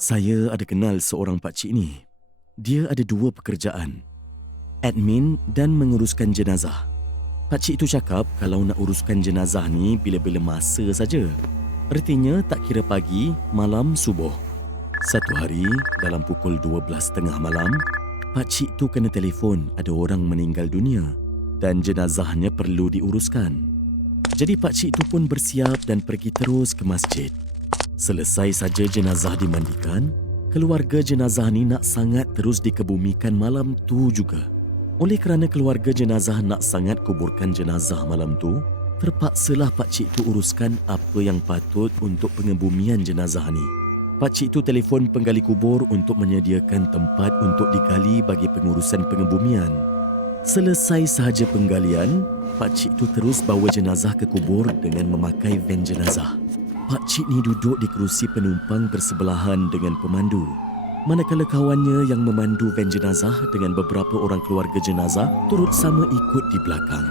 Saya ada kenal seorang pakcik ni. Dia ada dua pekerjaan, admin dan menguruskan jenazah. Pakcik itu cakap kalau nak uruskan jenazah ni bila-bila masa saja. Artinya tak kira pagi, malam, subuh. Satu hari dalam pukul 12.30 malam, pakcik tu kena telefon ada orang meninggal dunia dan jenazahnya perlu diuruskan. Jadi pakcik tu pun bersiap dan pergi terus ke masjid. Selesai saja jenazah dimandikan, keluarga jenazah ni nak sangat terus dikebumikan malam tu juga. Oleh kerana keluarga jenazah nak sangat kuburkan jenazah malam tu, terpaksalah pakcik tu uruskan apa yang patut untuk pengebumian jenazah ni. Pakcik tu telefon penggali kubur untuk menyediakan tempat untuk digali bagi pengurusan pengebumian. Selesai sahaja penggalian, pakcik tu terus bawa jenazah ke kubur dengan memakai van jenazah. Pakcik ni duduk di kerusi penumpang bersebelahan dengan pemandu. Manakala kawannya yang memandu van jenazah dengan beberapa orang keluarga jenazah turut sama ikut di belakang.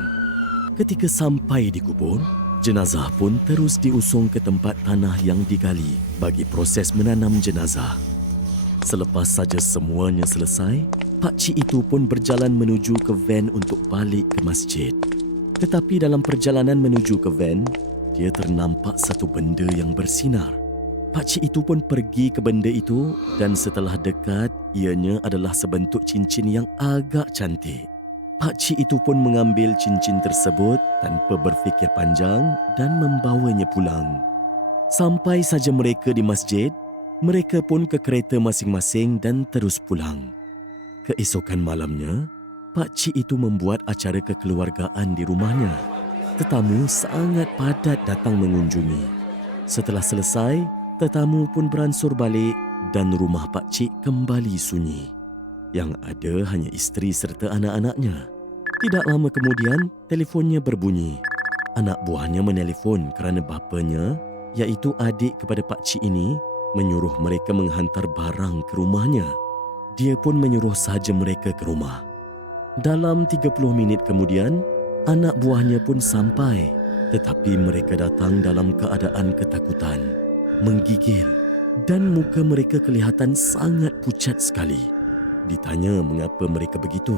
Ketika sampai di kubur, jenazah pun terus diusung ke tempat tanah yang digali bagi proses menanam jenazah. Selepas saja semuanya selesai, pakcik itu pun berjalan menuju ke van untuk balik ke masjid. Tetapi dalam perjalanan menuju ke van, dia ternampak satu benda yang bersinar. Pakcik itu pun pergi ke benda itu dan setelah dekat, ianya adalah sebentuk cincin yang agak cantik. Pakcik itu pun mengambil cincin tersebut tanpa berfikir panjang dan membawanya pulang. Sampai saja mereka di masjid, mereka pun ke kereta masing-masing dan terus pulang. Keesokan malamnya, pakcik itu membuat acara kekeluargaan di rumahnya. Tetamu sangat padat datang mengunjungi. Setelah selesai, tetamu pun beransur balik dan rumah pakcik kembali sunyi. Yang ada hanya isteri serta anak-anaknya. Tidak lama kemudian, telefonnya berbunyi. Anak buahnya menelefon kerana bapanya, iaitu adik kepada pakcik ini, menyuruh mereka menghantar barang ke rumahnya. Dia pun menyuruh sahaja mereka ke rumah. Dalam 30 minit kemudian, anak buahnya pun sampai, tetapi mereka datang dalam keadaan ketakutan, menggigil dan muka mereka kelihatan sangat pucat sekali. Ditanya mengapa mereka begitu.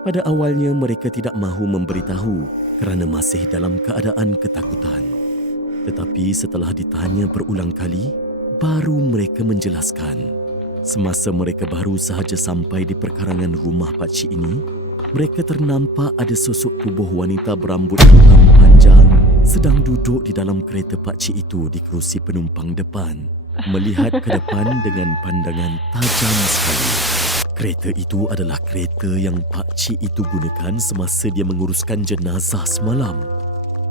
Pada awalnya mereka tidak mahu memberitahu kerana masih dalam keadaan ketakutan. Tetapi setelah ditanya berulang kali, baru mereka menjelaskan. Semasa mereka baru sahaja sampai di perkarangan rumah pakcik ini, mereka ternampak ada sosok tubuh wanita berambut hitam panjang sedang duduk di dalam kereta pakcik itu di kerusi penumpang depan, melihat ke depan dengan pandangan tajam sekali. Kereta itu adalah kereta yang pakcik itu gunakan semasa dia menguruskan jenazah semalam.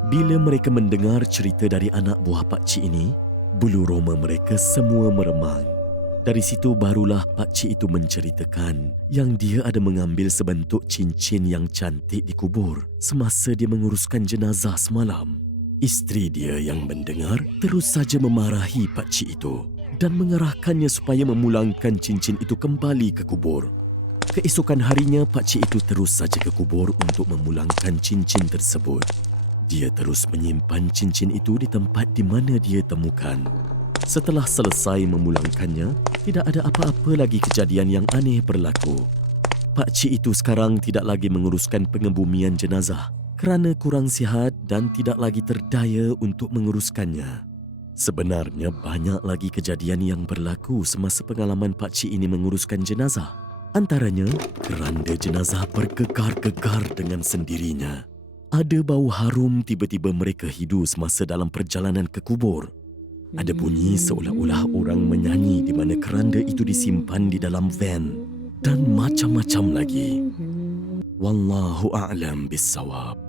Bila mereka mendengar cerita dari anak buah pakcik ini, bulu roma mereka semua meremang. Dari situ barulah pakcik itu menceritakan yang dia ada mengambil sebentuk cincin yang cantik di kubur semasa dia menguruskan jenazah semalam. Isteri dia yang mendengar terus saja memarahi pakcik itu dan mengarahkannya supaya memulangkan cincin itu kembali ke kubur. Keesokan harinya, pakcik itu terus saja ke kubur untuk memulangkan cincin tersebut. Dia terus menyimpan cincin itu di tempat di mana dia temukan. Setelah selesai memulangkannya, tidak ada apa-apa lagi kejadian yang aneh berlaku. Pakcik itu sekarang tidak lagi menguruskan pengebumian jenazah kerana kurang sihat dan tidak lagi terdaya untuk menguruskannya. Sebenarnya banyak lagi kejadian yang berlaku semasa pengalaman pakcik ini menguruskan jenazah. Antaranya, keranda jenazah bergegar-gegar dengan sendirinya. Ada bau harum tiba-tiba mereka hidu semasa dalam perjalanan ke kubur. Ada bunyi seolah-olah orang menyanyi di mana keranda itu disimpan di dalam van dan macam-macam lagi. Wallahu a'lam bissawab.